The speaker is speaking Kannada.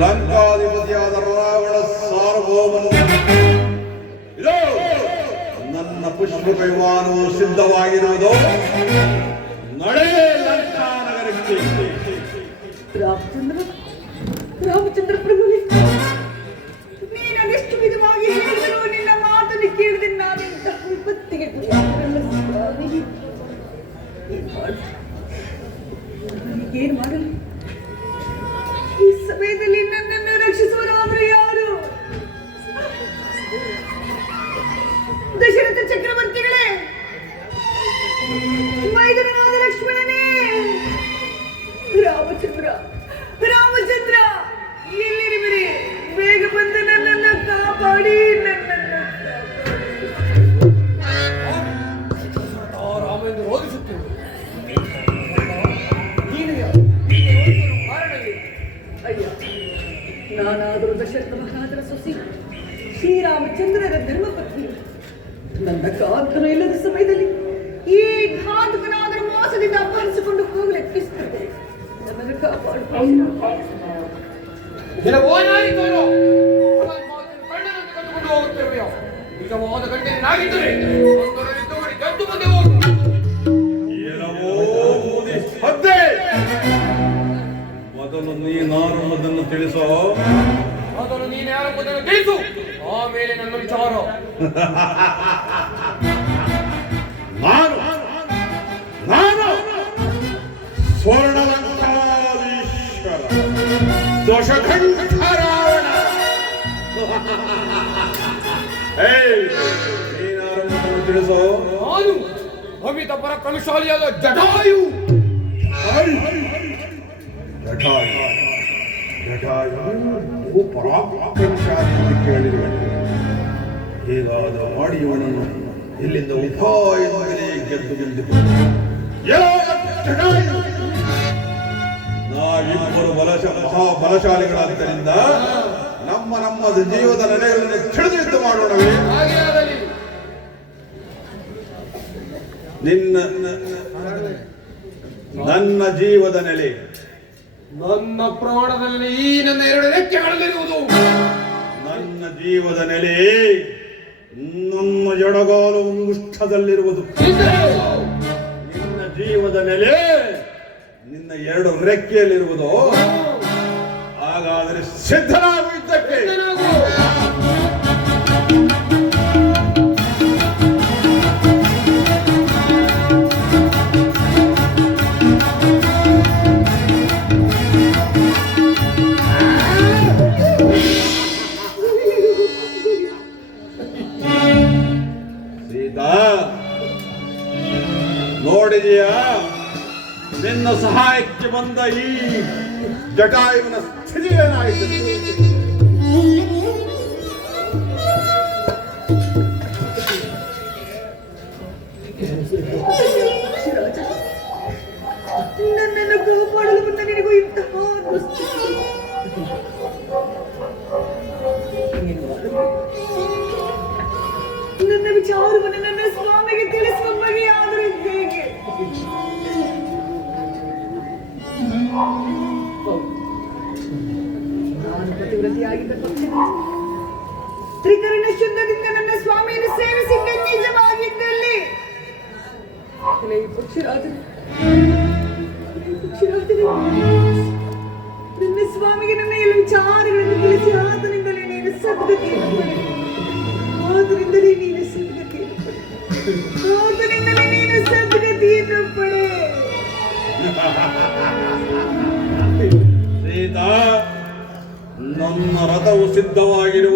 ಲಂಕಾಧಿಪತಿಯಾದ ರಾವಣ ಸಾರ್ವಭೌಮನು ನನ್ನ ಪುಷ್ಪ ವಿಮಾನವು ಸಿದ್ಧವಾಗಿರುವುದು. ನಡೆ ಲಂಕಾ ನಗರಕ್ಕೆ. ರಾಮಚಂದ್ರ ಪ್ರಭುವೆ, ನೀನು ಅದೆಷ್ಟು ವಿಧವಾಗಿ ಹೇಳಿದರೂ ನಿನ್ನ ಮಾತನ್ನು ಕೇಳಿದೆ. ನಾನಿಂತ ವಿಪತ್ತಿಗೆ ಏನು ಮಾಡಲು? ಈ ಸಮಯದಲ್ಲಿ ನನ್ನನ್ನು ರಕ್ಷಿಸುವರಾದರೂ ಯಾರು? ದಶರಥ ಚಕ್ರವರ್ತಿಗಳೇ, ಮೈದನನಾದ ಲಕ್ಷ್ಮಣನೇ, ರಾಮಚಂದ್ರ ಎಲ್ಲಿರುವಿರಿ? ಬೇಗ ಬಂದು ನನ್ನನ್ನು ಕಾಪಾಡಿ. ನಾನಾದರೂ ದಶರಥ ಮಹಾರಾಜರ ಸೊಸಿ, ಶ್ರೀರಾಮಚಂದ್ರರ ಧರ್ಮಪತ್ನಿ. ನನ್ನ ಕಾಂತನು ಇಲ್ಲದ ಸಮಯದಲ್ಲಿ ಈ ಘಾತಕನಾದರೂ ಮೋಸದಿಂದ ಅಪಹರಿಸಿಕೊಂಡು ಹೋಗಲು ಯತ್ನಿಸುತ್ತದೆ. ನನ್ನನ್ನು ಕಾಪಾಡಿಕೊಂಡು ಮೊದಲು ನೀನಾರುವುದನ್ನು ತಿಳಿಸೋ. ಮೊದಲು ನೀನು ಯಾರೆಂಬುದನ್ನು ತಿಳಿಸು, ಆಮೇಲೆ ನನ್ನ ವಿಚಾರ. ನಾನು ಸ್ವರ್ಣಲಂಕಾಧೀಶ್ವರ ದೋಷಖಂಡ ರಾವಣ. ನೀನಾರುವುದನ್ನು ತಿಳಿಸೋ. ನಾನು ಅಮಿತ ಪರಾಕ್ರಮಶಾಲಿಯಾದ ಜಟಾಯು. ಜಟಾಯು ಪರಾಕ್ರಮಶಾಲಿ ಎಂದು ಕೇಳಿರುವೆ. ಹೀಗಾದ ಮಾಡಿ ಇವನನ್ನು ಇಲ್ಲಿಂದ ಉಪಾಯದಿಂದಲೇ ಗೆದ್ದು ಬಂದಿತು. ನಾವಿಬ್ಬರು ಮಹಾಬಲಶಾಲಿಗಳಾದ್ದರಿಂದ ನಮ್ಮದು ಜೀವದ ನಡೆಗಳನ್ನು ತಿಳಿದು ಯುದ್ಧ ಮಾಡೋಣವೇ? ನನ್ನ ಜೀವದ ನೆಲೆ, ನನ್ನ ಪ್ರಾಣದಲ್ಲಿ ಈ ನನ್ನ ಎರಡು ರೆಕ್ಕೆಗಳಲ್ಲಿರುವುದು. ನನ್ನ ಜೀವದ ನೆಲೆ ನನ್ನ ಎಡಗಾಲು ಮುಷ್ಠದಲ್ಲಿರುವುದು. ನಿನ್ನ ಜೀವದ ನೆಲೆ ನಿನ್ನ ಎರಡು ರೆಕ್ಕೆಯಲ್ಲಿರುವುದು. ಹಾಗಾದರೆ ಸಿದ್ಧನಾಗು ಯುದ್ಧಕ್ಕೆ. ನೋಡಿದೆಯಾ, ನಿನ್ನ ಸಹಾಯಕ್ಕೆ ಬಂದ ಈ ಜಟಾಯುವಿನ ಸ್ಥಿತಿ ಏನಾಯಿತು? ನನ್ನನ್ನು ಕಾಪಾಡಲು ಬಂದ ನಿನಗೂ ಇಂತಹ ನನ್ನ ವಿಚಾರವನ್ನು ನನ್ನ ಸ್ವಾಮಿಗೆ ತಿಳಿಸುವ ಬಗೆಯಾದರೂ ಹೇಗೆ? ನಾನು ಪತಿವ್ರತಿಯಾಗಿದ್ದ ಪಕ್ಷ ತ್ರಿಕರಣ ಶುದ್ಧದಿಂದ ನನ್ನ ಸ್ವಾಮಿಯನ್ನು ಸೇವಿಸಿದ್ದ ನಿಜವಾಗಿದ್ದಲ್ಲಿ ನನ್ನ ಸ್ವಾಮಿಗೆ ನನ್ನ ಎಲ್ಲ ವಿಚಾರಗಳನ್ನು ತಿಳಿಸಿ ಆತನಿಂದಲೇ ನೀನು ಸದ್ಗತಿ, ಆತನಿಂದಲೇ ನೀನು ಸದ್ಗತಿ. ಆತನಿಂದಲೇ ನೀನು ಸದ್ಗತಿಯನ್ನು ಪಡೆ. ಸೀತಾ, ನನ್ನ ರಥವು ಸಿದ್ಧವಾಗಿರುವ